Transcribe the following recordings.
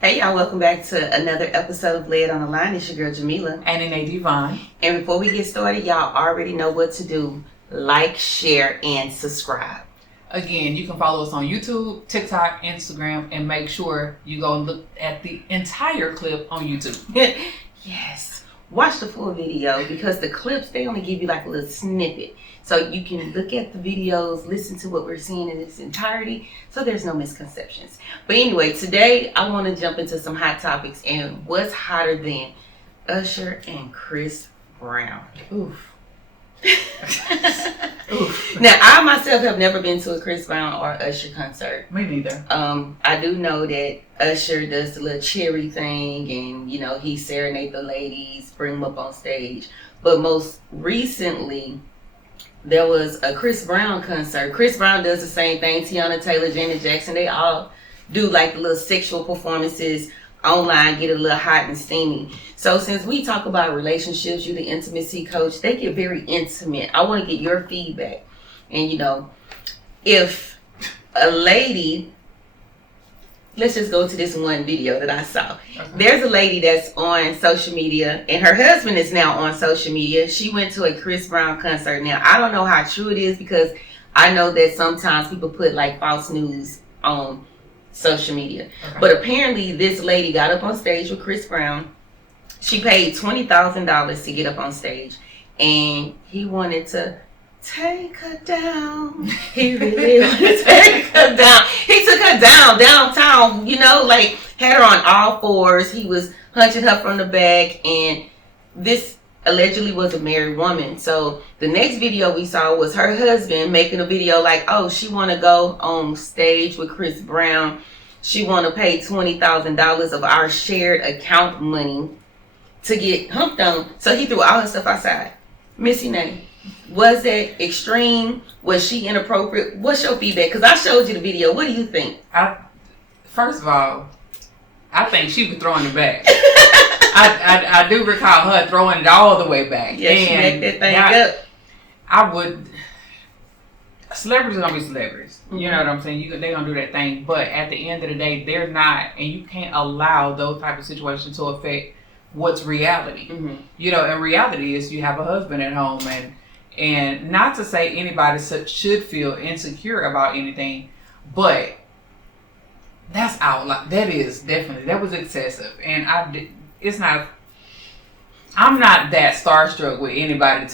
Hey y'all, welcome back to another episode of Led on the Line. It's your girl Jamila. And Nene Divine. And before we get started, y'all already know what to do. Like, share, and subscribe. Again, you can follow us on YouTube, TikTok, Instagram, and make sure you go and look at the entire clip on YouTube. Yes. Watch the full video because the clips, they only give you like a little snippet. So you can look at the videos, listen to what we're seeing in its entirety, so there's no misconceptions. But anyway, today I want to jump into some hot topics, and what's hotter than Usher and Chris Brown? Oof. Oof. Now, I myself have never been to a Chris Brown or Usher concert. Me neither. I do know that Usher does the little cherry thing, and he serenade the ladies, bring them up on stage. But most recently, there was a Chris Brown concert. Chris Brown does the same thing. Tiana Taylor, Janet Jackson, they all do like the little sexual performances online, get a little hot and steamy. So since we talk about relationships, you're the intimacy coach, they get very intimate. I want to get your feedback. And if a lady, let's just go to this one video that I saw. Okay. There's a lady that's on social media, and her husband is now on social media. She went to a Chris Brown concert. Now, I don't know how true it is because I know that sometimes people put like false news on social media. Okay. But apparently this lady got up on stage with Chris Brown. She paid $20,000 to get up on stage, and he wanted to take her down. He really wanted to take her down. He took her downtown, like had her on all fours. He was hunching her from the back, and this allegedly was a married woman. So the next video we saw was her husband making a video like, oh, she want to go on stage with Chris Brown. She want to pay $20,000 of our shared account money to get humped on. So he threw all her stuff outside. Missy Nay, was that extreme? Was she inappropriate? What's your feedback? Because I showed you the video. What do you think? First of all, I think she was throwing it back. I do recall her throwing it all the way back. Yeah, she backed that thing up. I would. Celebrities are gonna be celebrities. Mm-hmm. You know what I'm saying? They're gonna do that thing. But at the end of the day, they're not, and you can't allow those type of situations to affect what's reality. Mm-hmm. And reality is you have a husband at home, and not to say anybody should feel insecure about anything, but that's out. That is definitely, that was excessive, and I'm not that starstruck with anybody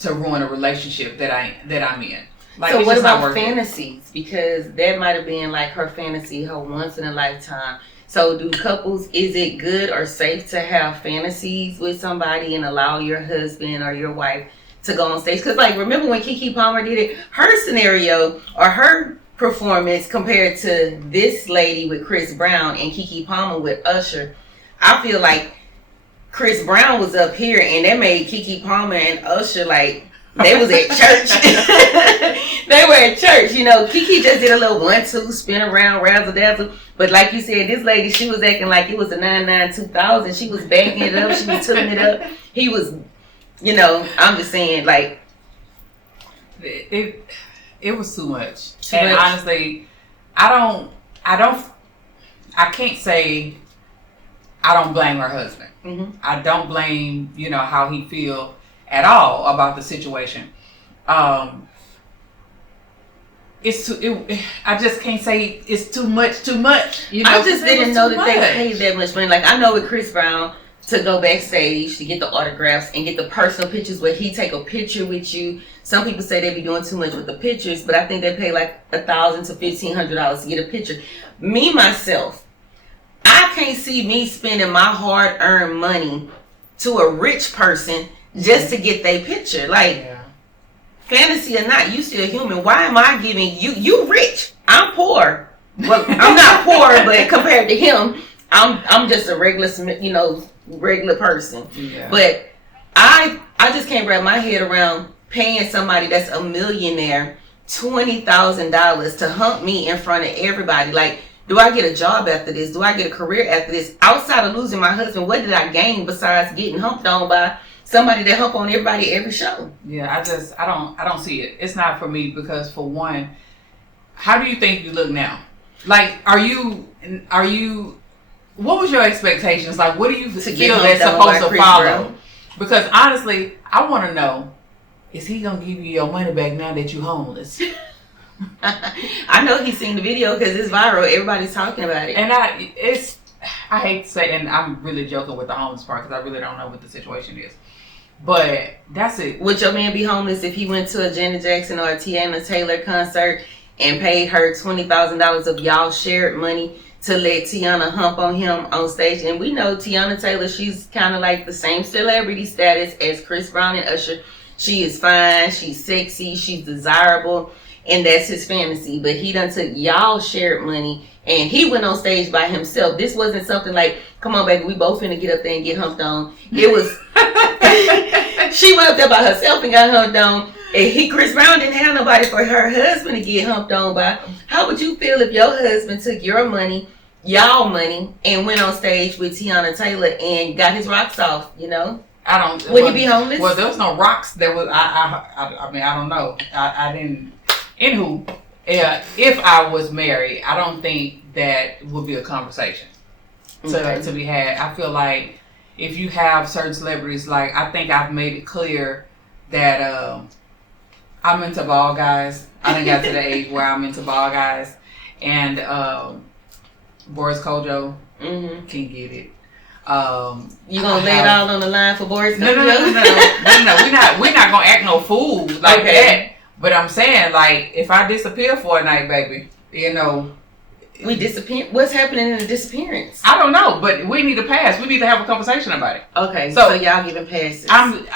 to ruin a relationship that I'm in. So what about fantasies? Because that might have been like her fantasy, her once in a lifetime. So do couples, is it good or safe to have fantasies with somebody and allow your husband or your wife to go on stage? Because remember when Keke Palmer did it, her scenario or her performance compared to this lady with Chris Brown and Keke Palmer with Usher, I feel like Chris Brown was up here and that made Keke Palmer and Usher they was at church. They were at church. Keke just did a little 1-2 spin around, razzle dazzle. But like you said, this lady, she was acting like it was a 99-2000. She was backing it up. She was tilting it up. He was, I'm just saying, it was too much. Honestly, I can't say I don't blame her husband. Mm-hmm. I don't blame, how he feel at all about the situation. I just can't say it's too much. I just didn't know that they paid that much money. I know with Chris Brown, to go backstage to get the autographs and get the personal pictures where he take a picture with you. Some people say they be doing too much with the pictures, but I think they pay $1,000 to $1,500 to get a picture. Me, myself, I can't see me spending my hard-earned money to a rich person just to get their picture. Fantasy or not, you still human. Why am I giving you rich? I'm poor. Well, I'm not poor, but compared to him, I'm just a regular person. Yeah. But I just can't wrap my head around paying somebody that's a millionaire $20,000 to hump me in front of everybody. Do I get a job after this? Do I get a career after this? Outside of losing my husband, what did I gain besides getting humped on by somebody that hump on everybody every show? Yeah, I don't see it. It's not for me because, for one, how do you think you look now? Are you what was your expectations? Like, what do you feel get that's supposed to follow? Because honestly, I want to know, is he going to give you your money back now that you're homeless? I know he's seen the video because it's viral. Everybody's talking about it. And I hate to say, and I'm really joking with the homeless part because I really don't know what the situation is. But that's it. Would your man be homeless if he went to a Janet Jackson or a Tiana Taylor concert and paid her $20,000 of y'all shared money to let Tiana hump on him on stage? And we know Tiana Taylor, she's kind of like the same celebrity status as Chris Brown and Usher. She is fine, she's sexy, she's desirable, and that's his fantasy. But he done took y'all shared money and he went on stage by himself. This wasn't something like, come on baby, we both finna get up there and get humped on. It was, she went up there by herself and got humped on. And Chris Brown didn't have nobody for her husband to get humped on by. How would you feel if your husband took your money, y'all money, and went on stage with Tiana Taylor and got his rocks off, you know? Would he be homeless? Well, there was no rocks. There was. I mean, I don't know. I didn't. Anywho, if I was married, I don't think that would be a conversation to be had. I feel like if you have certain celebrities, like I think I've made it clear that I'm into ball guys. I done got to the age where I'm into ball guys, and Boris Kojo can get it. You gonna lay it all on the line for Boris? No. We're not gonna act no fool like that. But I'm saying, like, if I disappear for a night, baby, you know, we disappear. What's happening in the disappearance? I don't know, but we need a pass. We need to have a conversation about it. Okay, so y'all giving passes? I'm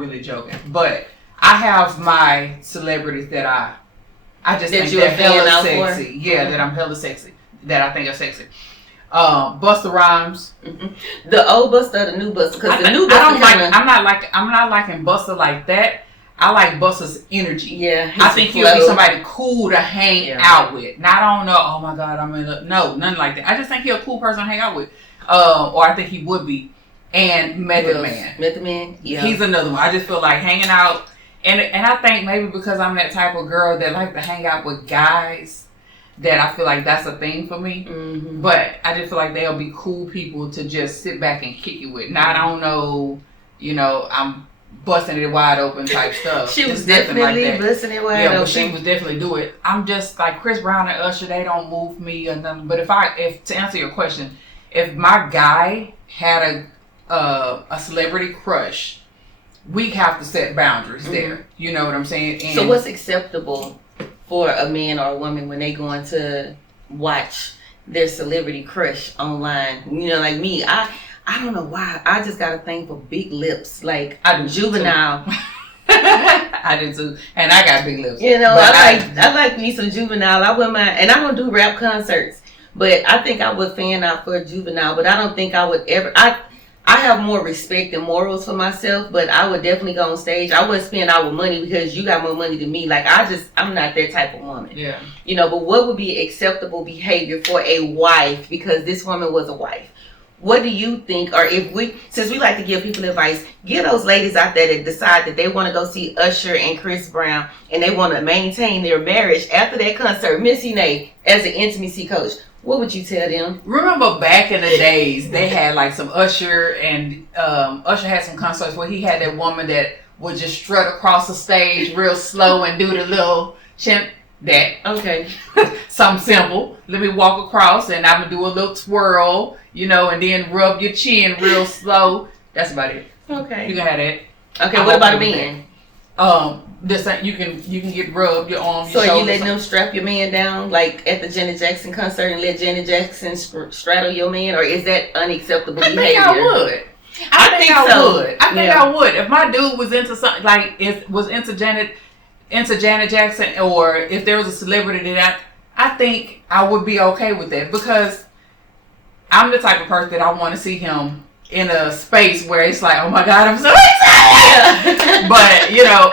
really joking, but I have my celebrities that I just think they're hella sexy. Yeah, that I'm hella sexy. That I think are sexy. Busta Rhymes. Mm-hmm. The old Busta or the new Busta? Because the new Busta I'm not liking Busta like that. I like Busta's energy. Yeah, I think he'll be somebody cool to hang out with. Not on the, oh my God, no, nothing like that. I just think he's a cool person to hang out with. Or I think he would be. And Method Man, yeah, he's another one. I just feel like hanging out, and I think maybe because I'm that type of girl that like to hang out with guys, that I feel like that's a thing for me. Mm-hmm. But I just feel like they'll be cool people to just sit back and kick it with. Now I don't know, you know, I'm busting it wide open type stuff. She was definitely like busting it wide open. But she was definitely do it. I'm just like Chris Brown and Usher. They don't move me or nothing. But if to answer your question, if my guy had a celebrity crush, we have to set boundaries there. You know what I'm saying? And so what's acceptable for a man or a woman when they going to watch their celebrity crush online? You know, like me, I don't know why. I just got a thing for big lips. Like Juvenile. I do too. And I got big lips. You know, I like me some Juvenile. I wouldn't mind. And I don't do rap concerts. But I think I would fan out for Juvenile. But I don't think I would ever. I have more respect and morals for myself, but I would definitely go on stage. I wouldn't spend our money because you got more money than me. Like, I'm not that type of woman. Yeah. You know, but what would be acceptable behavior for a wife? Because this woman was a wife. What do you think, or since we like to give people advice, give those ladies out there that decide that they want to go see Usher and Chris Brown and they want to maintain their marriage after that concert, Missy Nay, as an intimacy coach, what would you tell them? Remember back in the days, they had like some Usher, and Usher had some concerts where he had that woman that would just strut across the stage real slow and do the little chin. That. Okay. Something simple. Let me walk across and I'm going to do a little twirl, you know, and then rub your chin real slow. That's about it. Okay. You can have that. Okay, what about a man? You can get rubbed your arms. So your are you letting them strap your man down like at the Janet Jackson concert and let Janet Jackson straddle your man, or is that unacceptable behavior? I think I would. I think I would. If my dude was into something like into Janet Jackson, or if there was a celebrity that I think I would be okay with that, because I'm the type of person that I want to see him in a space where it's like, oh my God, I'm so excited. But, you know,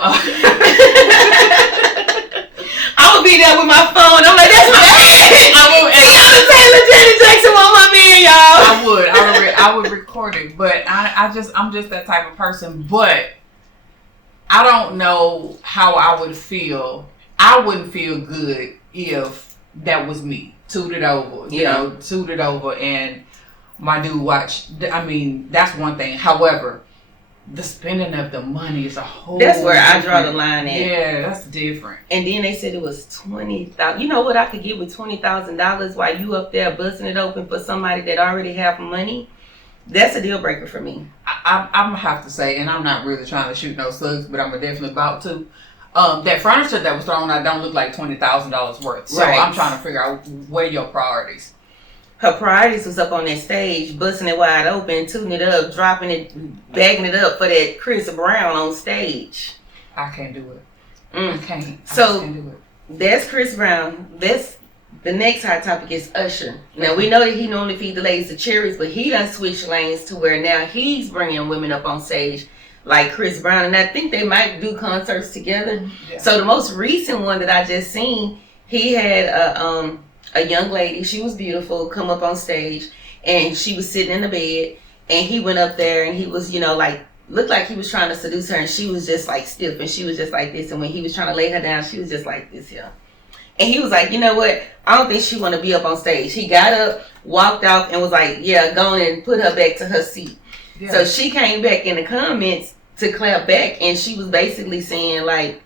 I would be there with my phone. I'm like, that's my man. Taylor, Janet Jackson want my man, y'all. I would record it, but I'm just that type of person. But I don't know how I would feel. I wouldn't feel good if that was me. Tooted over, tooted over, and my dude watched. I mean, that's one thing. However, the spending of the money is a whole. That's where I draw the line at. Yeah, that's different. And then they said it was $20,000. You know what I could get with $20,000 while you up there busting it open for somebody that already have money? That's a deal breaker for me. I'm gonna have to say, and I'm not really trying to shoot no slugs, but I'm definitely about to. That furniture that was thrown out don't look like $20,000 worth. So right. I'm trying to figure out where your priorities. Her priorities was up on that stage, busting it wide open, tooting it up, dropping it, bagging it up for that Chris Brown on stage. I can't do it. I can't. So can't do it. That's Chris Brown. That's the next hot topic is Usher. Now we know that he normally feed the ladies the cherries, but he done switched lanes to where now he's bringing women up on stage like Chris Brown, and I think they might do concerts together. Yeah. So the most recent one that I just seen, he had a young lady, she was beautiful, come up on stage, and she was sitting in the bed, and he went up there, and he was, like, looked like he was trying to seduce her, and she was just like stiff, and she was just like this, and when he was trying to lay her down, she was just like this here. And he was like, you know what, I don't think she want to be up on stage. He got up, walked out, and was like, yeah, go on and put her back to her seat. Yeah. So she came back in the comments to clap back, and she was basically saying, like,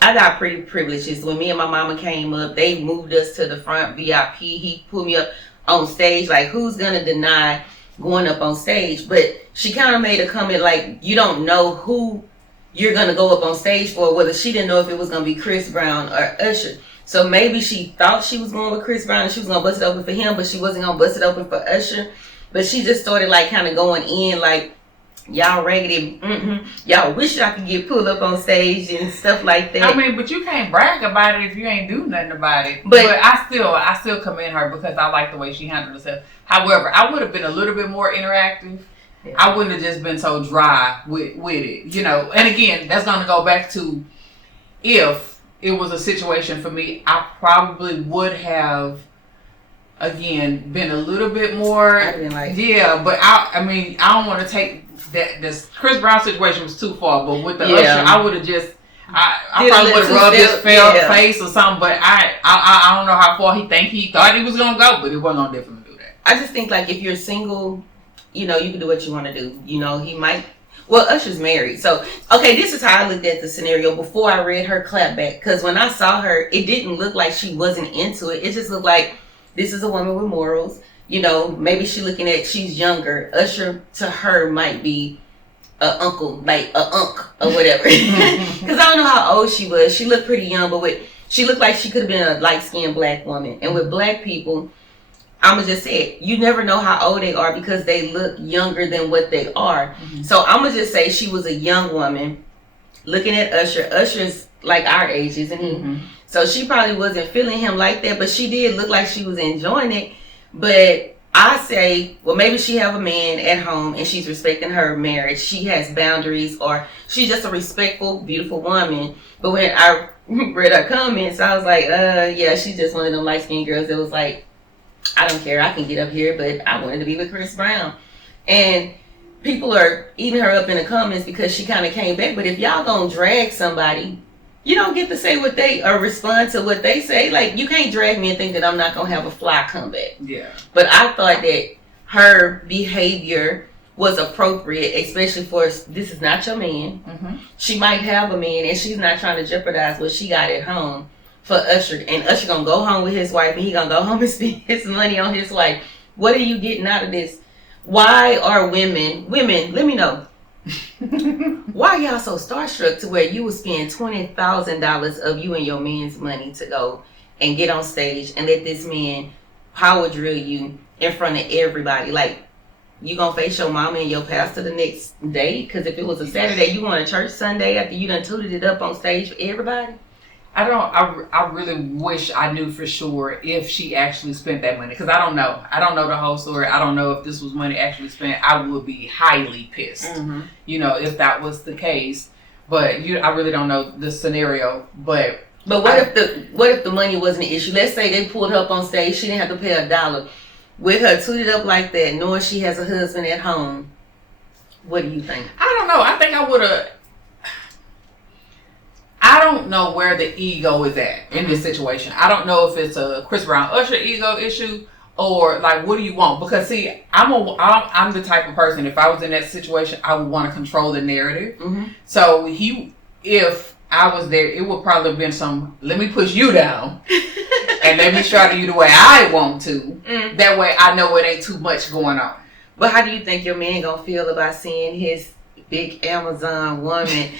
I got pretty privileges. When me and my mama came up, they moved us to the front VIP. He put me up on stage. Like, who's going to deny going up on stage? But she kind of made a comment like, you don't know who you're going to go up on stage for, whether she didn't know if it was going to be Chris Brown or Usher. So maybe she thought she was going with Chris Brown and she was going to bust it open for him, but she wasn't going to bust it open for Usher. But she just started like kind of going in like, y'all raggedy, y'all wish I could get pulled up on stage and stuff like that. I mean, but you can't brag about it if you ain't do nothing about it. But I still commend her because I like the way she handled herself. However, I would have been a little bit more interactive. Yeah. I wouldn't have just been so dry with it, And again, that's going to go back to if it was a situation for me, I probably would have, again, been a little bit more. But I don't want to take that. This Chris Brown situation was too far, but with the Usher, I would have just. I probably would have rubbed his face or something, but I don't know how far he thought he was gonna go, but it wasn't gonna definitely do that. I just think like if you're single, you can do what you want to do. He might. Well, Usher's married, so okay. This is how I looked at the scenario before I read her clapback. Because when I saw her, it didn't look like she wasn't into it. It just looked like this is a woman with morals. Maybe she's younger. Usher to her might be a uncle, like a unk or whatever. Because I don't know how old she was. She looked pretty young, but she looked like she could have been a light-skinned black woman. And with black people, I'ma just say it, you never know how old they are because they look younger than what they are. Mm-hmm. So I'ma just say she was a young woman looking at Usher. Usher's like our age, isn't he? Mm-hmm. So she probably wasn't feeling him like that, but she did look like she was enjoying it. But I say, well, maybe she have a man at home and she's respecting her marriage. She has boundaries, or she's just a respectful, beautiful woman. But when I read her comments, I was like, yeah, she's just one of them light-skinned girls that was like, I don't care, I can get up here, but I wanted to be with Chris Brown. And people are eating her up in the comments because she kind of came back. But if y'all gonna drag somebody, you don't get to say what they or respond to what they say. Like, you can't drag me and think that I'm not gonna have a fly comeback. Yeah. But I thought that her behavior was appropriate, especially for this is not your man. Mm-hmm. She might have a man, and she's not trying to jeopardize what she got at home for Usher. And Usher gonna go home with his wife, and he gonna go home and spend his money on his wife. What are you getting out of this? Why are women? Let me know. Why are y'all so starstruck to where you would spend $20,000 of you and your man's money to go and get on stage and let this man power drill you in front of everybody? Like, you gonna face your mama and your pastor the next day? Because if it was a Saturday, you going to church Sunday after you done tooted it up on stage for everybody? I really wish I knew for sure if she actually spent that money, because I don't know the whole story. I don't know if this was money actually spent. I would be highly pissed, if that was the case. But I really don't know the scenario. But what if the money wasn't an issue? Let's say they pulled her up on stage. She didn't have to pay $1. With her tooted up like that, knowing she has a husband at home, what do you think? I don't know. I think I would have. I don't know where the ego is at in this situation. I don't know if it's a Chris Brown Usher ego issue or like, what do you want? Because see, I'm the type of person, if I was in that situation, I would want to control the narrative. So if I was there, it would probably have been some, let me push you down and let me straddle you the way I want to. That way I know it ain't too much going on. But how do you think your man gonna feel about seeing his big Amazon woman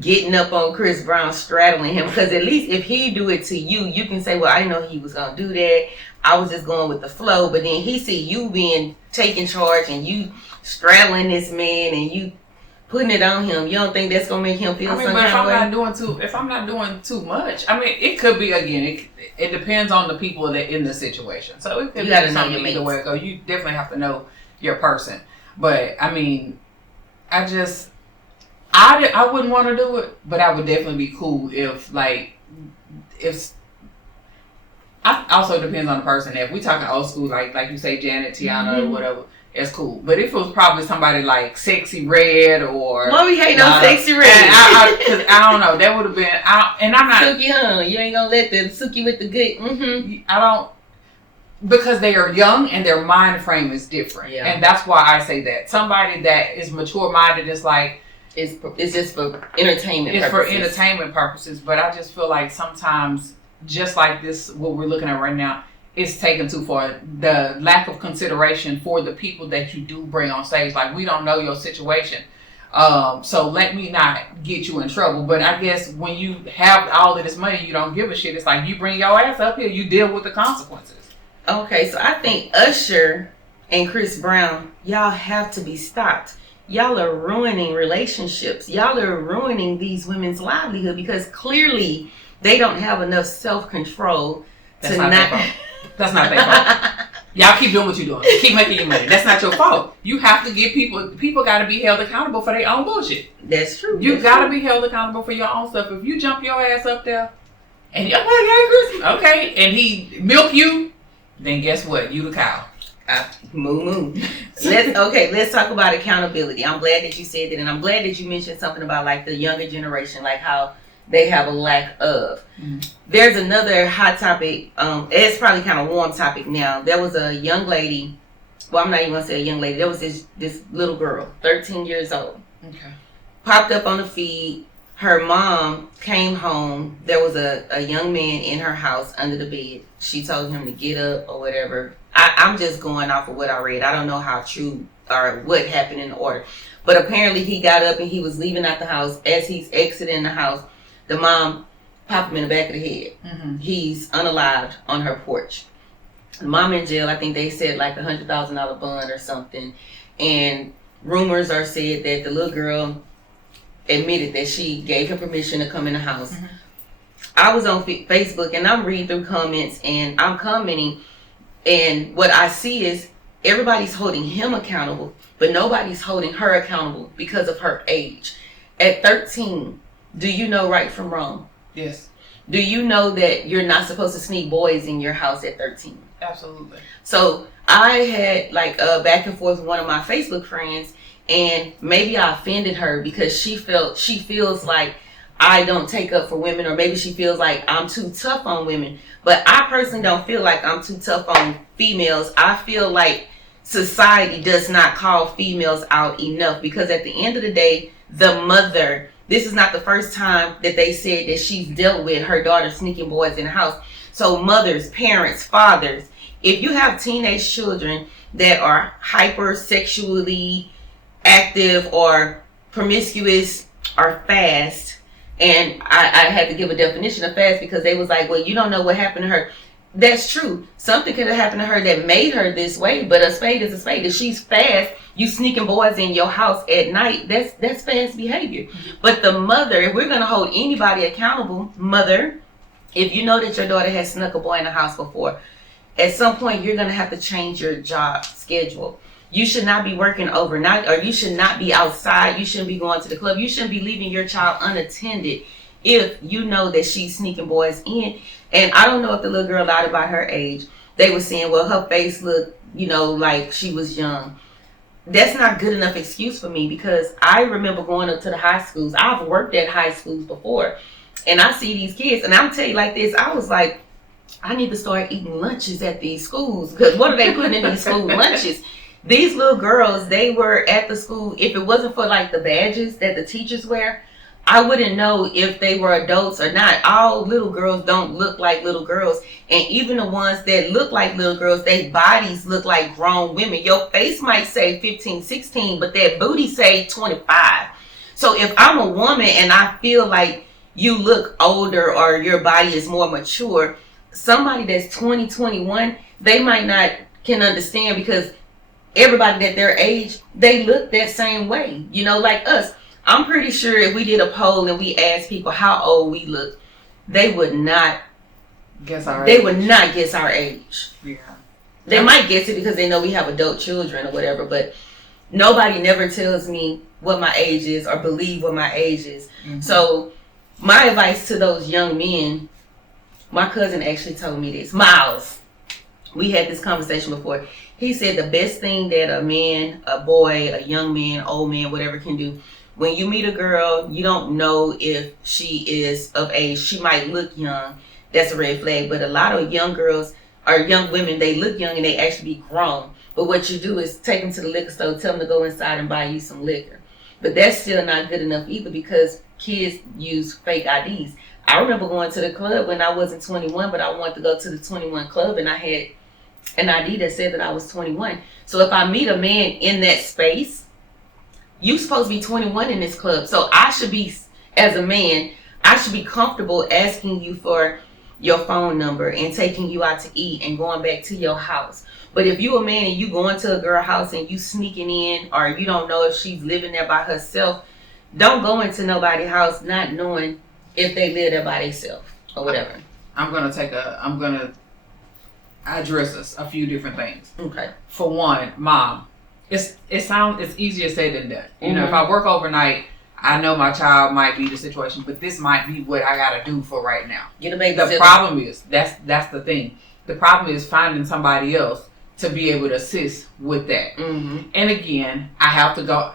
getting up on Chris Brown, straddling him? Because at least if he do it to you, you can say, well, I know he was gonna do that. I was just going with the flow. But then he see you being taking charge and you straddling this man and you putting it on him. You don't think that's gonna make him feel some kind of way? If I'm not doing too much, I mean, it could be, again, it depends on the people that in the situation. So it could be something either way it go. You definitely have to know your person. But I mean, I wouldn't want to do it, but I would definitely be cool if I also depends on the person. If we talking old school, like you say, Janet, Tiana, or whatever, it's cool. But if it was probably somebody like Sexy Red or we hate no Sexy Red. Cause I don't know, that would have been. And I'm not Suki, huh? You ain't gonna let them Suki with the good. I don't, because they are young and their mind frame is different, and that's why I say that somebody that is mature minded is like. It's just for entertainment purposes. It's for entertainment purposes, but I just feel like sometimes, just like this, what we're looking at right now, it's taken too far. The lack of consideration for the people that you do bring on stage. Like, we don't know your situation. So let me not get you in trouble. But I guess when you have all of this money, you don't give a shit. It's like, you bring your ass up here, you deal with the consequences. Okay, so I think Usher and Chris Brown, y'all have to be stopped. Y'all are ruining relationships. Y'all are ruining these women's livelihood because clearly they don't have enough self-control to not. That's not their fault. Y'all keep doing what you're doing. Keep making your money. That's not your fault. You have to give people got to be held accountable for their own bullshit. That's true. You got to be held accountable for your own stuff. If you jump your ass up there and you're like, hey, Chris, okay, and he milk you, then guess what? You the cow. Moo. Let's talk about accountability. I'm glad that you said that, and I'm glad that you mentioned something about like the younger generation, like how they have a lack of. There's another hot topic. It's probably kind of warm topic now. There was a young lady. Well, I'm not even gonna say a young lady. There was this little girl, 13 years old. Okay. Popped up on the feed. Her mom came home. There was a young man in her house under the bed. She told him to get up or whatever. I'm just going off of what I read. I don't know how true or what happened in the order. But apparently he got up and he was leaving out the house. As he's exiting the house, the mom popped him in the back of the head. He's unalived on her porch. The mom in jail, I think they said like $100,000 bond or something. And rumors are said that the little girl admitted that she gave him permission to come in the house. I was on Facebook and I'm reading through comments and I'm commenting. And what I see is everybody's holding him accountable, but nobody's holding her accountable because of her age. At 13, do you know right from wrong? Yes. Do you know that you're not supposed to sneak boys in your house at 13? Absolutely. So I had like a back and forth with one of my Facebook friends, and maybe I offended her because she feels like I don't take up for women, or maybe she feels like I'm too tough on women. But I personally don't feel like I'm too tough on females. I feel like society does not call females out enough, because at the end of the day, the mother, this is not the first time that they said that she's dealt with her daughter sneaking boys in the house. So mothers, parents, fathers, if you have teenage children that are hypersexually active or promiscuous or fast, and I had to give a definition of fast because they was like, well, you don't know what happened to her. That's true. Something could have happened to her that made her this way, but a spade is a spade. If she's fast, you sneaking boys in your house at night, that's fast behavior. But the mother, if we're going to hold anybody accountable, mother, if you know that your daughter has snuck a boy in the house before, at some point you're going to have to change your job schedule. You should not be working overnight, or you should not be outside. You shouldn't be going to the club. You shouldn't be leaving your child unattended if you know that she's sneaking boys in. And I don't know if the little girl lied about her age. They were saying, well, her face looked, like she was young. That's not good enough excuse for me, because I remember going up to the high schools. I've worked at high schools before. And I see these kids, and I'm tell you like this, I was like, I need to start eating lunches at these schools, because what are they putting in these school lunches? These little girls, they were at the school, if it wasn't for like the badges that the teachers wear, I wouldn't know if they were adults or not. All little girls don't look like little girls. And even the ones that look like little girls, their bodies look like grown women. Your face might say 15, 16, but that booty say 25. So if I'm a woman and I feel like you look older or your body is more mature, somebody that's 20, 21, they might not can understand, because everybody at their age, they look that same way, like us. I'm pretty sure if we did a poll and we asked people how old we look, they would not guess our they age. would not guess our age. Yeah. They might guess it because they know we have adult children or whatever, but nobody never tells me what my age is or believe what my age is. Mm-hmm. So my advice to those young men, my cousin actually told me this. Miles, we had this conversation before. He said the best thing that a man, a boy, a young man, old man, whatever can do, when you meet a girl, you don't know if she is of age. She might look young. That's a red flag. But a lot of young girls or young women, they look young and they actually be grown. But what you do is take them to the liquor store, tell them to go inside and buy you some liquor. But that's still not good enough either, because kids use fake IDs. I remember going to the club when I wasn't 21, but I wanted to go to the 21 club and I had an ID that said that I was 21. So if I meet a man in that space, you supposed to be 21 in this club. So I should be, as a man, I should be comfortable asking you for your phone number and taking you out to eat and going back to your house. But if you a man and you going to a girl house and you sneaking in, or you don't know if she's living there by herself, don't go into nobody's house not knowing if they live there by themselves or whatever. I'm gonna address a few different things. Okay. For one, mom, it's easier said than done. You know, if I work overnight, I know my child might be the situation, but this might be what I gotta do for right now. Get a baby. The problem is that's the thing. The problem is finding somebody else to be able to assist with that. Mm-hmm. And again, I have to go.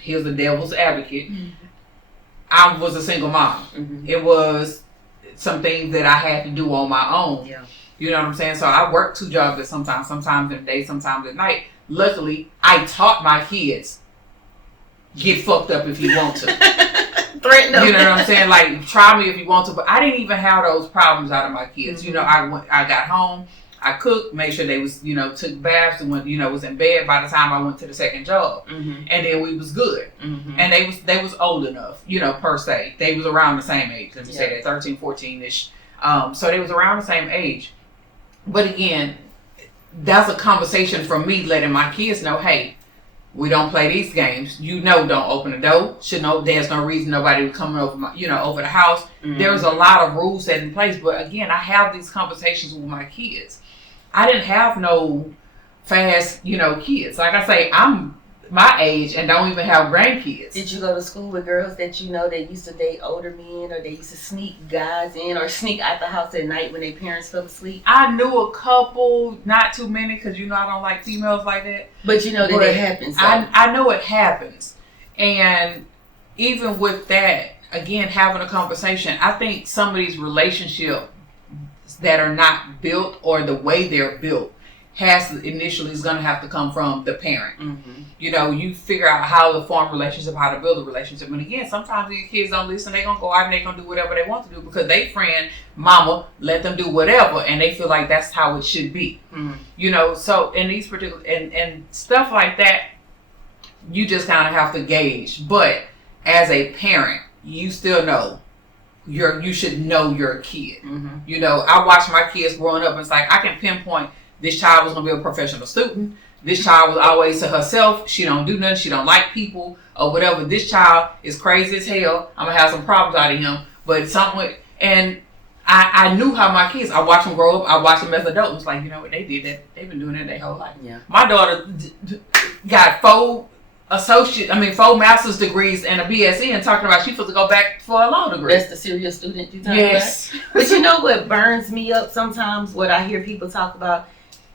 Here's the devil's advocate. Mm-hmm. I was a single mom. Mm-hmm. It was some things that I had to do on my own. Yeah. You know what I'm saying? So I worked 2 jobs sometimes in the day, sometimes at night. Luckily, I taught my kids, get fucked up if you want to. Threaten them. You know what I'm saying? Like, try me if you want to. But I didn't even have those problems out of my kids. Mm-hmm. You know, I got home, I cooked, made sure they was, took baths and went, was in bed by the time I went to the second job. Mm-hmm. And then we was good. Mm-hmm. And they was old enough, per se. They was around the same age. Let me say that, 13, 14-ish. So they was around the same age. But again, that's a conversation from me letting my kids know, hey, we don't play these games. Don't open the door. There's no reason nobody was coming over over the house. Mm-hmm. There's a lot of rules set in place. But again, I have these conversations with my kids. I didn't have no fast, kids. Like I say, I'm my age and don't even have grandkids. Did you go to school with girls that that used to date older men, or they used to sneak guys in or sneak out the house at night when their parents fell asleep? I knew a couple, not too many, because I don't like females like that. But that it happens. So. I know it happens. And even with that, again, having a conversation, I think some of these relationships that are not built, or the way they're built, is going to have to come from the parent. Mm-hmm. You figure out how to form a relationship, how to build a relationship. And again, sometimes these kids don't listen. They're going to go out and they're going to do whatever they want to do because they friend mama let them do whatever. And they feel like that's how it should be. Mm-hmm. So in these particular, and stuff like that, you just kind of have to gauge. But as a parent, you still know you should know your kid. Mm-hmm. I watch my kids growing up and it's like, I can pinpoint this child was going to be a professional student. This child was always to herself. She don't do nothing. She don't like people or whatever. This child is crazy as hell. I'm going to have some problems out of him. But and I knew how my kids, I watched them grow up. I watched them as adults. It's like, what they did that. They've been doing that their whole life. Yeah. My daughter got 4 master's degrees and a BSc, and talking about she's supposed to go back for a law degree. That's the serious student you're talking about? But you know what burns me up sometimes, what I hear people talk about?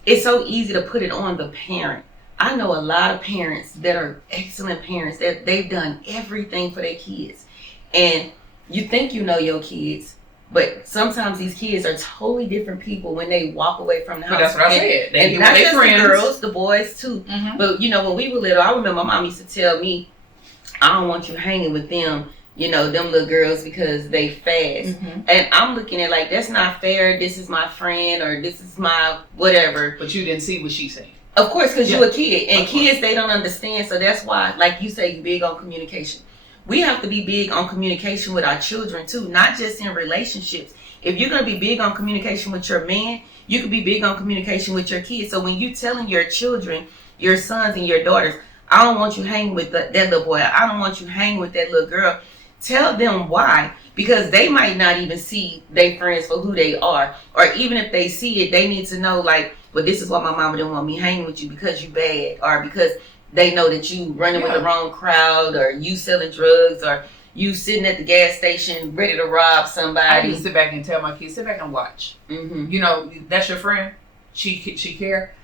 It's so easy to put it on the parent. I know a lot of parents that are excellent parents, that they've done everything for their kids. And you think you know your kids, but sometimes these kids are totally different people when they walk away from the house. But that's what I said. They and get not with just their friends. the girls, the boys too. Mm-hmm. But you know, when we were little, I remember my mom used to tell me, I don't want you hanging with them, you know, them little girls because they fast. Mm-hmm. And I'm looking at like, that's not fair. This is my friend or this is my whatever. But you didn't see what she said. Of course, because you're a kid. And Of course. kids, they don't understand. So that's why, like you say, you're big on communication. We have to be big on communication with our children too, not just in relationships. If you're going to be big on communication with your man, you could be big on communication with your kids. So when you're telling your children, your sons and your daughters, I don't want you hanging with that little boy. I don't want you hanging with that little girl. Tell them why. Because they might not even see their friends for who they are. Or even if they see it, they need to know like, well, this is why my mama didn't want me hanging with you because you bad. Or because they know that you running with the wrong crowd. Or you selling drugs. Or you sitting at the gas station ready to rob somebody. I used to sit back and tell my kids, sit back and watch. Mm-hmm. You know, that's your friend. She care.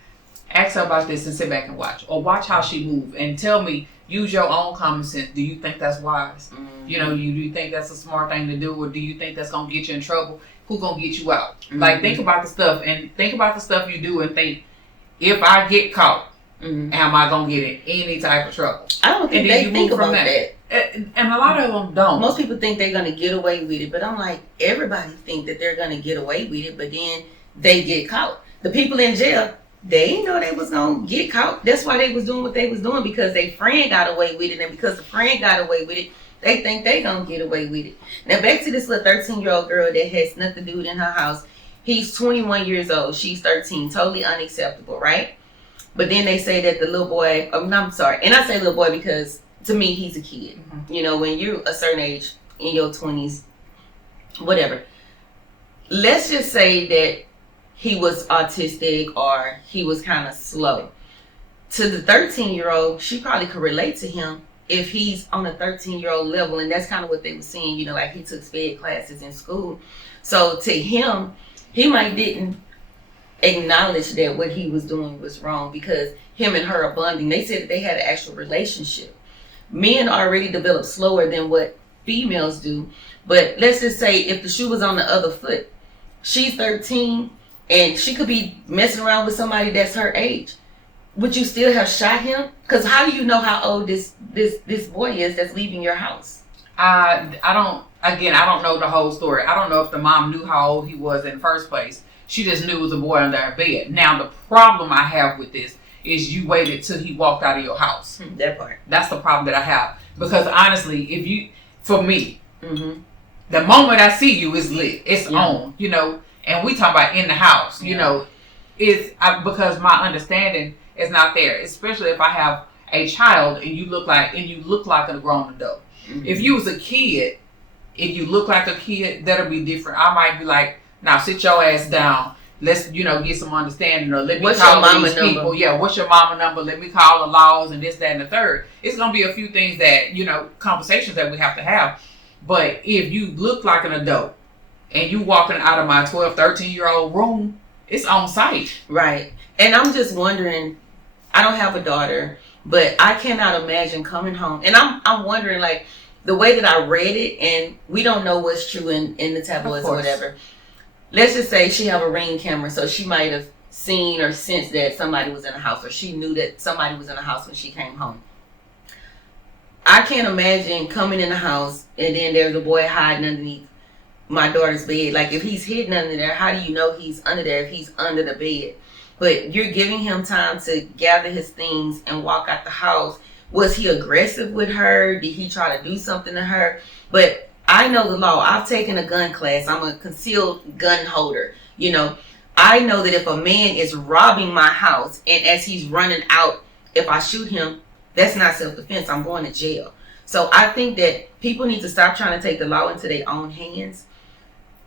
Ask her about this and sit back and watch. Or watch how she move and tell me, use your own common sense. Do you think that's wise? Mm-hmm. You know, do you think that's a smart thing to do? Or do you think that's going to get you in trouble? Who going to get you out? Mm-hmm. Like, think about the stuff and think about the stuff you do and think, if I get caught, Mm-hmm. am I going to get in any type of trouble? I don't think they think about that. And a lot of them don't. Most people think they're going to get away with it, but I'm like, everybody think that they're going to get away with it, but then they get caught. The people in jail, they didn't know they was going to get caught. That's why they was doing what they was doing, because their friend got away with it, and because the friend got away with it, they think they going to get away with it. Now back to this little 13-year-old girl that has nothing to do in her house. He's 21 years old. She's 13. Totally unacceptable, right? But then they say that the little boy, I'm sorry, and I say little boy because to me, he's a kid. Mm-hmm. You know, when you're a certain age, in your 20s, whatever. Let's just say that he was autistic or he was kind of slow. To the 13-year-old, she probably could relate to him if he's on a 13-year-old level. And that's kind of what they were saying, you know, like he took sped classes in school. So to him, he might didn't acknowledge that what he was doing was wrong because him and her are bonding. They said that they had an actual relationship. Men already develop slower than what females do. But let's just say if the shoe was on the other foot, she's 13 and she could be messing around with somebody that's her age. Would you still have shot him? Because how do you know how old this boy is that's leaving your house? I don't know the whole story. I don't know if the mom knew how old he was in the first place. She just knew it was a boy under her bed. Now, the problem I have with this is you waited till he walked out of your house. That part. That's the problem that I have. Because honestly, for me, mm-hmm. the moment I see you is lit. It's on, you know. And we talk about in the house, you know. Because my understanding is not there. Especially if I have a child and you look like a grown adult. Mm-hmm. If you was a kid and you look like a kid, that'll be different. I might be like, now sit your ass down. Let's, get some understanding, or let me call these people. Yeah, what's your mama number? Let me call the laws and this, that, and the third. It's gonna be a few things that, conversations that we have to have. But if you look like an adult and you walking out of my 12, 13-year-old room, it's on site. Right. And I'm just wondering, I don't have a daughter, but I cannot imagine coming home. And I'm wondering, like, the way that I read it, and we don't know what's true in the tabloids or whatever. Let's just say she have a Ring camera, so she might have seen or sensed that somebody was in the house, or she knew that somebody was in the house when she came home. I can't imagine coming in the house and then there's a boy hiding underneath my daughter's bed. Like, if he's hidden under there, how do you know he's under there if he's under the bed? But you're giving him time to gather his things and walk out the house. Was he aggressive with her? Did he try to do something to her? But I know the law. I've taken a gun class. I'm a concealed gun holder. I know that if a man is robbing my house and as he's running out, if I shoot him, that's not self-defense. I'm going to jail. So I think that people need to stop trying to take the law into their own hands.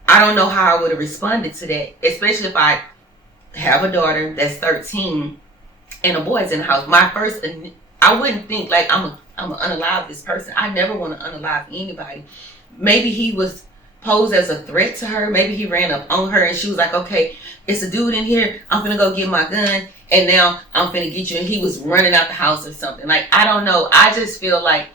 I don't know how I would have responded to that, especially if I have a daughter that's 13 and a boy's in the house. I wouldn't think like I'm gonna unalive this person. I never want to unalive anybody. Maybe he was posed as a threat to her. Maybe he ran up on her and she was like, okay, it's a dude in here. I'm gonna go get my gun and now I'm finna get you. And he was running out the house or something. Like, I don't know. I just feel like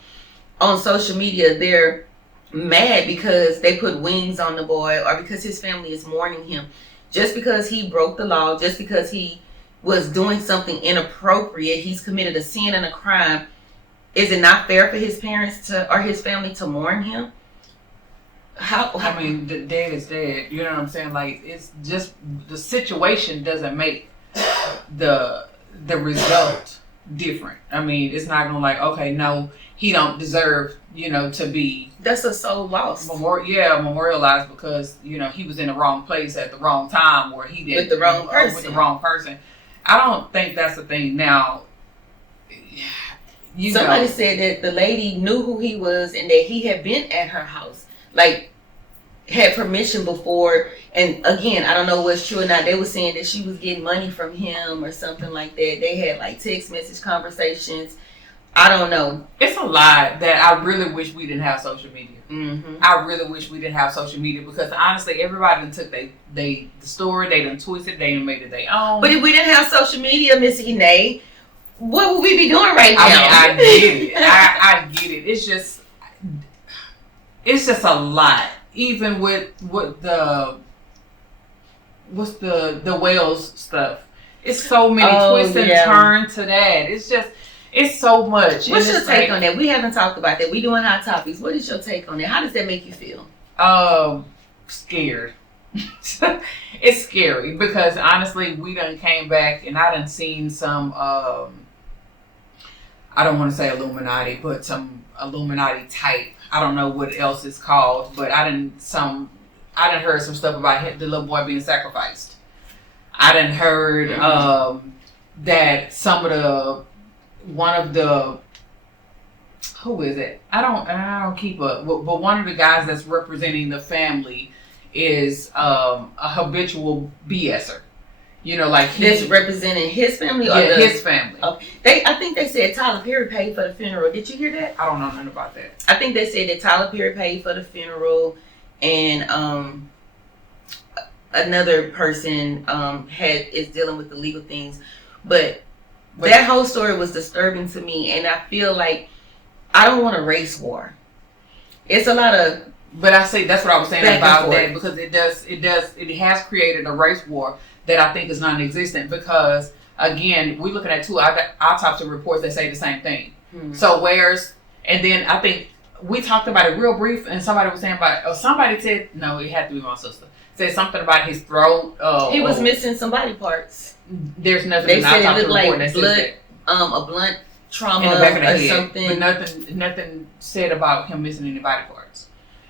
on social media, they're mad because they put wings on the boy or because his family is mourning him. Just because he broke the law, just because he was doing something inappropriate, he's committed a sin and a crime. Is it not fair for his parents to or his family to mourn him? I mean, the dead is dead. You know what I'm saying? Like, it's just the situation doesn't make the result different. I mean, it's not gonna like, okay, no, he don't deserve, to be. That's a soul lost. Memorialized because he was in the wrong place at the wrong time, or he did with the wrong person. With the wrong person. I don't think that's the thing. Now, somebody said that the lady knew who he was and that he had been at her house, like had permission before. And again, I don't know what's true or not. They were saying that she was getting money from him or something like that. They had like text message conversations. I don't know. It's a lot that I really wish we didn't have social media. Mm-hmm. I really wish we didn't have social media because honestly, everybody done took the story, they done twisted, they done made it their own. But if we didn't have social media, Miss Ine, what would we be doing right now? I mean, I get it. I get it. It's just a lot. Even with the Wales stuff. It's so many twists and turns to that. It's so much. What's your take on that? We haven't talked about that. We doing hot topics. What is your take on that? How does that make you feel? Scared. It's scary because honestly, we done came back and I done seen some. I don't want to say Illuminati, but some Illuminati type. I don't know what else it's called, but I done heard some stuff about the little boy being sacrificed. I done heard that who is it? I don't keep up, but one of the guys that's representing the family is a habitual BSer. Like that's representing his family or his family. I think they said Tyler Perry paid for the funeral. Did you hear that? I don't know nothing about that. I think they said that Tyler Perry paid for the funeral, and another person is dealing with the legal things, but that whole story was disturbing to me, and I feel like I don't want a race war. It's a lot of. But I say that's what I was saying about that because it has created a race war that I think is non-existent because again we're looking at two autopsy reports that say the same thing. Mm-hmm. So and then I think we talked about it real brief and somebody was saying somebody said no, it had to be my sister said something about his throat. He was missing some body parts. There's nothing. They said it looked like blood, a blunt trauma in the back of the or head, something. But nothing said about him missing any body parts.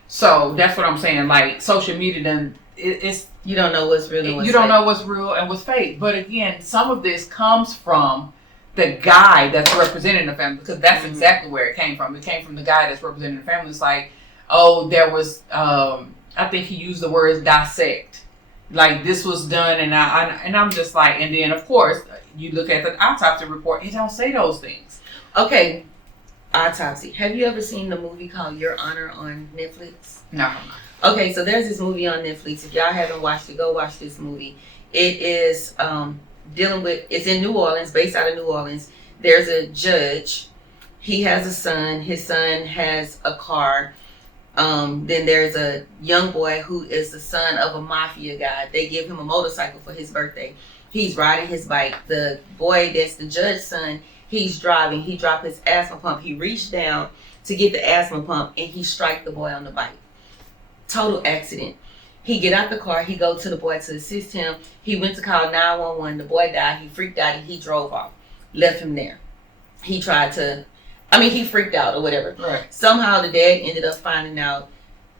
So that's what I'm saying. Like social media, it's you don't know what's real. You don't know what's real and what's fake. But again, some of this comes from the guy that's representing the family because that's exactly where it came from. It came from the guy that's representing the family. It's like, there was. I think he used the words dissect. Like this was done, and I'm just like, and then of course you look at the autopsy report. It don't say those things. Okay. Autopsy. Have you ever seen the movie called Your Honor on Netflix? No. Okay, so there's this movie on Netflix. If y'all haven't watched it, go watch this movie. It is it's in New Orleans, based out of New Orleans. There's a judge. He has a son. His son has a car. Then there's a young boy who is the son of a mafia guy. They give him a motorcycle for his birthday. He's riding his bike. The boy that's the judge's son, he's driving. He dropped his asthma pump. He reached down to get the asthma pump and he struck the boy on the bike. Total accident. He get out the car. He go to the boy to assist him. He went to call 911. The boy died. He freaked out and he drove off. Left him there. He freaked out or whatever. Right. Somehow the dad ended up finding out,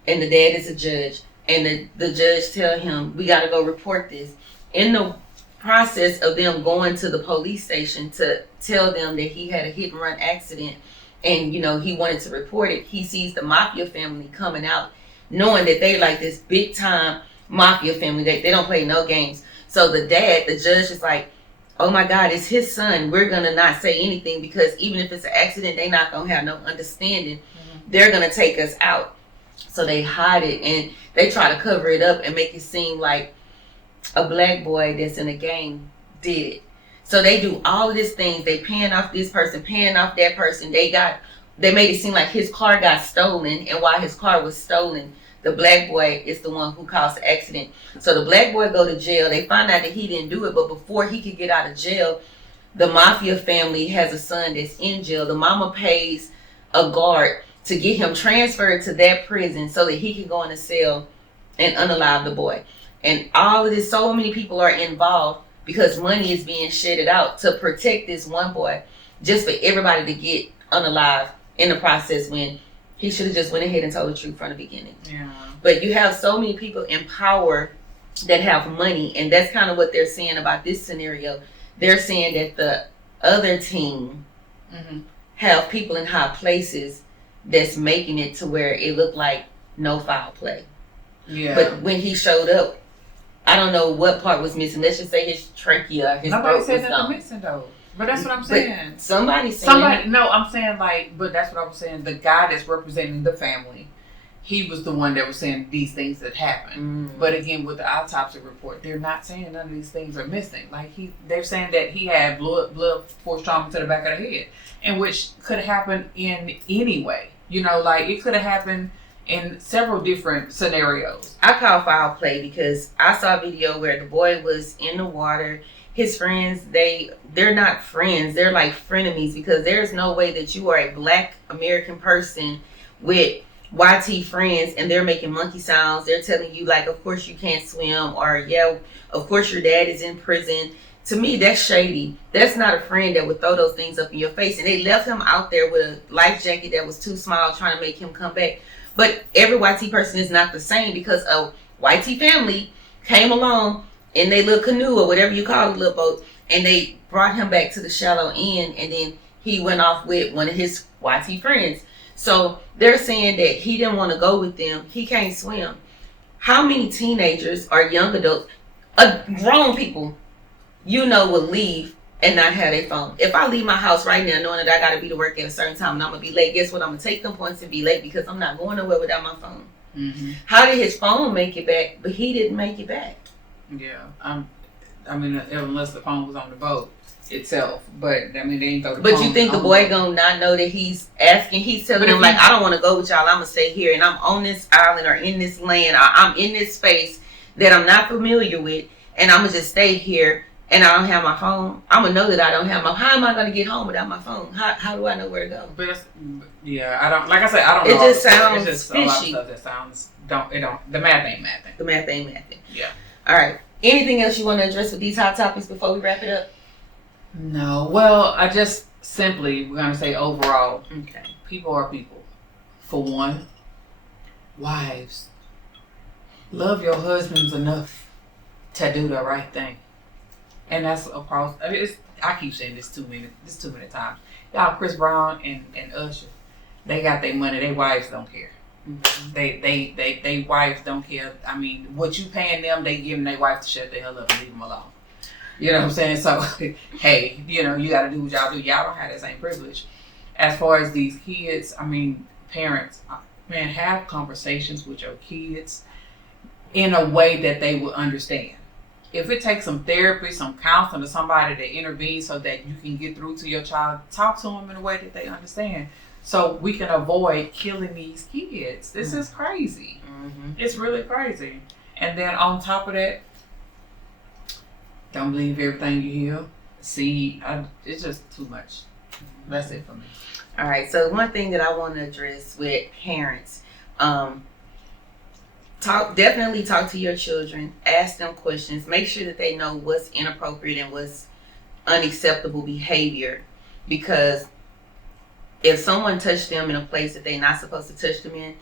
and the dad is a judge. And the judge tell him, we got to go report this. In the process of them going to the police station to tell them that he had a hit and run accident and, he wanted to report it, he sees the mafia family coming out, knowing that they like this big time mafia family. They don't play no games. So the judge is like, oh my God, it's his son. We're going to not say anything because even if it's an accident, they not going to have no understanding. Mm-hmm. They're going to take us out. So they hide it and they try to cover it up and make it seem like a black boy that's in a gang did it. So they do all of these things. They paying off this person, paying off that person. They got they made it seem like his car got stolen, and while his car was stolen, the black boy is the one who caused the accident. So the black boy go to jail. They find out that he didn't do it, but before he could get out of jail, the mafia family has a son that's in jail. The mama pays a guard to get him transferred to that prison so that he can go in a cell and unalive the boy. And all of this, so many people are involved because money is being shedded out to protect this one boy, just for everybody to get unalive in the process, when he should have just went ahead and told the truth from the beginning. Yeah. But you have so many people in power that have money, and that's kind of what they're saying about this scenario. They're saying that the other team have people in high places that's making it to where it looked like no foul play. Yeah. But when he showed up, I don't know what part was missing. Let's just say his trachea, his nobody throat said was nothing gone. missing though. But that's what I'm saying. But somebody. No, I'm saying like, but that's what I was saying. The guy that's representing the family, he was the one that was saying these things that happened. But again, with the autopsy report, they're not saying none of these things are missing. Like they're saying that he had blood force trauma to the back of the head, and which could have happened in any way. You know, like it could have happened in several different scenarios. I call foul play because I saw a video where the boy was in the water. His friends, they're not friends. They're like frenemies, because there's no way that you are a black American person with YT friends and they're making monkey sounds. They're telling you like, of course you can't swim, or yeah, of course your dad is in prison. To me, that's shady. That's not a friend that would throw those things up in your face. And they left him out there with a life jacket that was too small, trying to make him come back. But every YT person is not the same, because a YT family came along in their little canoe or whatever you call the little boat, and they brought him back to the shallow end, and then he went off with one of his YT friends. So they're saying that he didn't want to go with them. He can't swim. How many teenagers or young adults, grown people, will leave and not have their phone? If I leave my house right now knowing that I got to be to work at a certain time and I'm going to be late, guess what? I'm going to take them points and be late, because I'm not going nowhere without my phone. How did his phone make it back, but he didn't make it back? Yeah, I mean, unless the phone was on the boat itself, but I mean, they ain't throw the phone. But you think the boy gonna not know that he's asking? He's telling him like, I don't want to go with y'all. I'm gonna stay here, and I'm on this island or in this land. I'm in this space that I'm not familiar with, and I'm gonna just stay here. And I don't have my phone. I'm gonna know that I don't have my. How am I gonna get home without my phone? How do I know where to go? But yeah, I don't. Like I said, I don't know. It just sounds it's just fishy. A lot of stuff that sounds don't. The math ain't mathing. The math ain't mathing. Yeah. All right. Anything else you want to address with these hot topics before we wrap it up? No. Well, I just simply we're gonna say overall. Okay. People are people. For one, wives, love your husbands enough to do the right thing, and that's across. I mean, I keep saying this too many times. Y'all, Chris Brown and Usher, they got their money. Their wives don't care. Mm-hmm. They wives don't care. I mean, what you paying them, they giving their wife to shut the hell up and leave them alone. You know what I'm saying? So, hey, you got to do what y'all do. Y'all don't have that same privilege. As far as these kids, I mean, parents, man, have conversations with your kids in a way that they will understand. If it takes some therapy, some counseling, or somebody to intervene so that you can get through to your child, talk to them in a way that they understand. So we can avoid killing these kids. This is crazy. Mm-hmm. It's really crazy. And then on top of that, don't believe everything you hear. See, it's just too much. That's it for me. All right. So one thing that I want to address with parents, definitely talk to your children. Ask them questions. Make sure that they know what's inappropriate and what's unacceptable behavior, because if someone touched them in a place that they're not supposed to touch them in,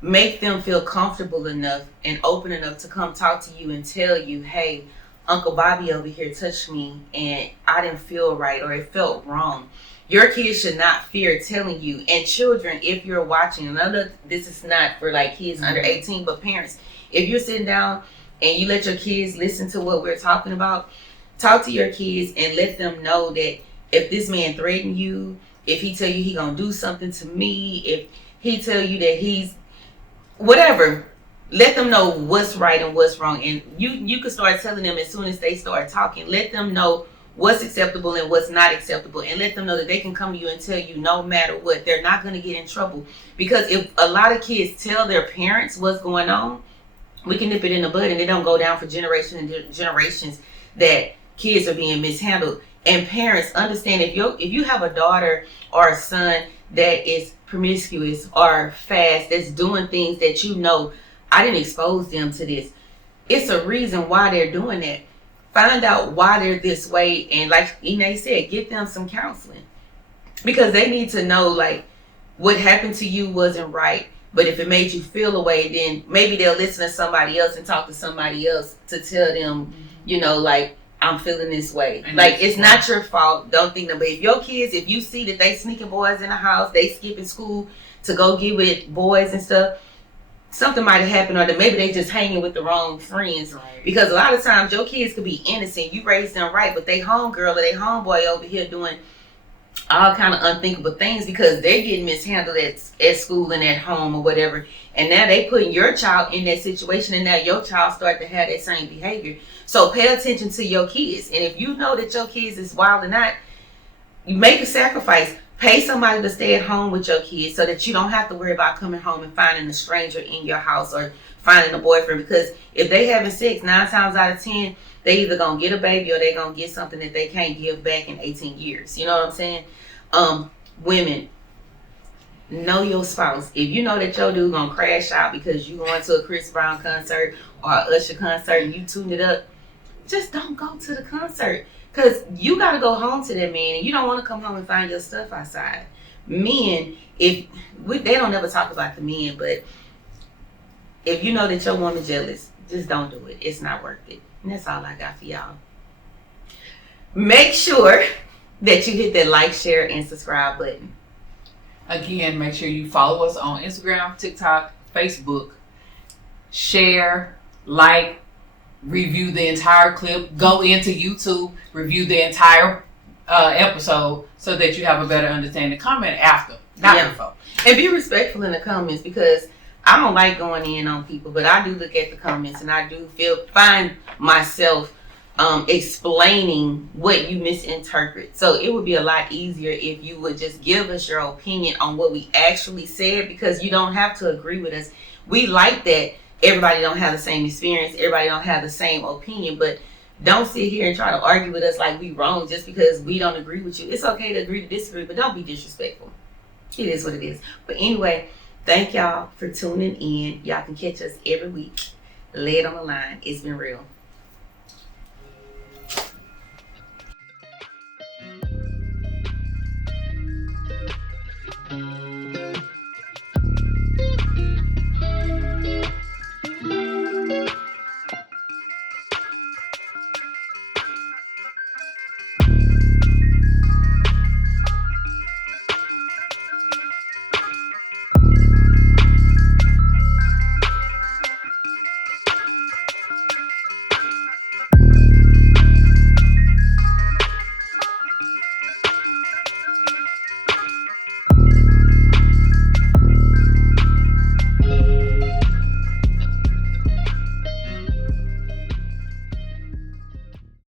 make them feel comfortable enough and open enough to come talk to you and tell you, hey, Uncle Bobby over here touched me and I didn't feel right, or it felt wrong. Your kids should not fear telling you. And children, if you're watching, another, this is not for like kids under 18, but parents, if you're sitting down and you let your kids listen to what we're talking about, talk to your kids and let them know that if this man threatened you, if he tell you he gonna do something to me, if he tell you that he's whatever, let them know what's right and what's wrong. And you can start telling them as soon as they start talking. Let them know what's acceptable and what's not acceptable, and let them know that they can come to you and tell you no matter what. They're not going to get in trouble, because if a lot of kids tell their parents what's going on, we can nip it in the bud, and it don't go down for generations and generations that kids are being mishandled. And parents, understand, if you have a daughter or a son that is promiscuous or fast, that's doing things that I didn't expose them to this. It's a reason why they're doing that. Find out why they're this way, and like Ine said, get them some counseling, because they need to know, like, what happened to you wasn't right. But if it made you feel a way, then maybe they'll listen to somebody else and talk to somebody else to tell them, like, I'm feeling this way. And like, it's not your fault. Don't think nobody. If your kids, if you see that they sneaking boys in the house, they skipping school to go get with boys and stuff, something might have happened, or that maybe they just hanging with the wrong friends. Right. Because a lot of times your kids could be innocent. You raised them right, but they homegirl or they homeboy over here doing all kind of unthinkable things because they're getting mishandled at school and at home or whatever. And now they putting your child in that situation, and now your child start to have that same behavior. So pay attention to your kids. And if you know that your kids is wild or not, you make a sacrifice. Pay somebody to stay at home with your kids so that you don't have to worry about coming home and finding a stranger in your house or finding a boyfriend. Because if they having sex, 9 times out of 10, they either going to get a baby or they going to get something that they can't give back in 18 years. You know what I'm saying? Women, know your spouse. If you know that your dude going to crash out because you going to a Chris Brown concert or a Usher concert and you tune it up, just don't go to the concert. Because you got to go home to that man, and you don't want to come home and find your stuff outside. Men, they don't ever talk about the men, but if you know that your woman jealous, just don't do it. It's not worth it. And that's all I got for y'all. Make sure that you hit that like, share, and subscribe button. Again, make sure you follow us on Instagram, TikTok, Facebook. Share, like, review the entire clip, go into YouTube, review the entire episode so that you have a better understanding. Comment after, not before. And be respectful in the comments, because I don't like going in on people, but I do look at the comments, and I do find myself explaining what you misinterpret. So it would be a lot easier if you would just give us your opinion on what we actually said, because you don't have to agree with us. We like that. Everybody don't have the same experience. Everybody don't have the same opinion. But don't sit here and try to argue with us like we wrong just because we don't agree with you. It's okay to agree to disagree, but don't be disrespectful. It is what it is. But anyway, thank y'all for tuning in. Y'all can catch us every week. Lay it on the line. It's been real.